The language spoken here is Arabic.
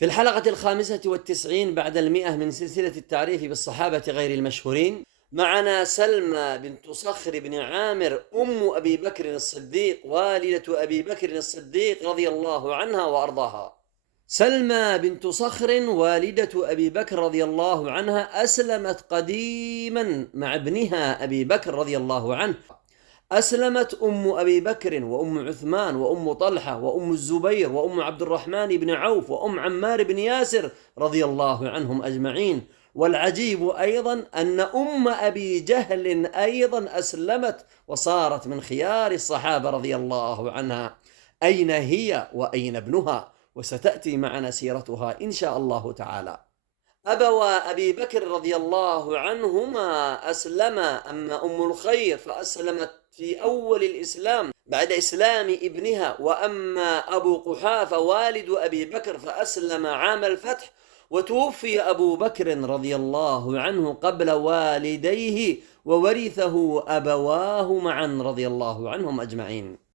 في الحلقة 95 بعد 100 من سلسلة التعريف بالصحابة غير المشهورين، معنا سلمى بنت صخر بن عامر أم أبي بكر الصديق والدة أبي بكر الصديق رضي الله عنها وأرضاها. سلمى بنت صخر والدة أبي بكر رضي الله عنها أسلمت قديما مع ابنها أبي بكر رضي الله عنه. أسلمت أم أبي بكر وأم عثمان وأم طلحة وأم الزبير وأم عبد الرحمن بن عوف وأم عمار بن ياسر رضي الله عنهم أجمعين. والعجيب أيضا أن أم أبي جهل أيضا أسلمت وصارت من خيار الصحابة رضي الله عنها. أين هي وأين ابنها؟ وستأتي معنا سيرتها إن شاء الله تعالى. أبوا أبي بكر رضي الله عنهما أسلما، أما أم الخير فأسلمت في أول الإسلام بعد إسلام ابنها، وأما أبو قحافة والد أبي بكر فأسلم عام الفتح، وتوفي أبو بكر رضي الله عنه قبل والديه وورثه أبواه معا رضي الله عنهم أجمعين.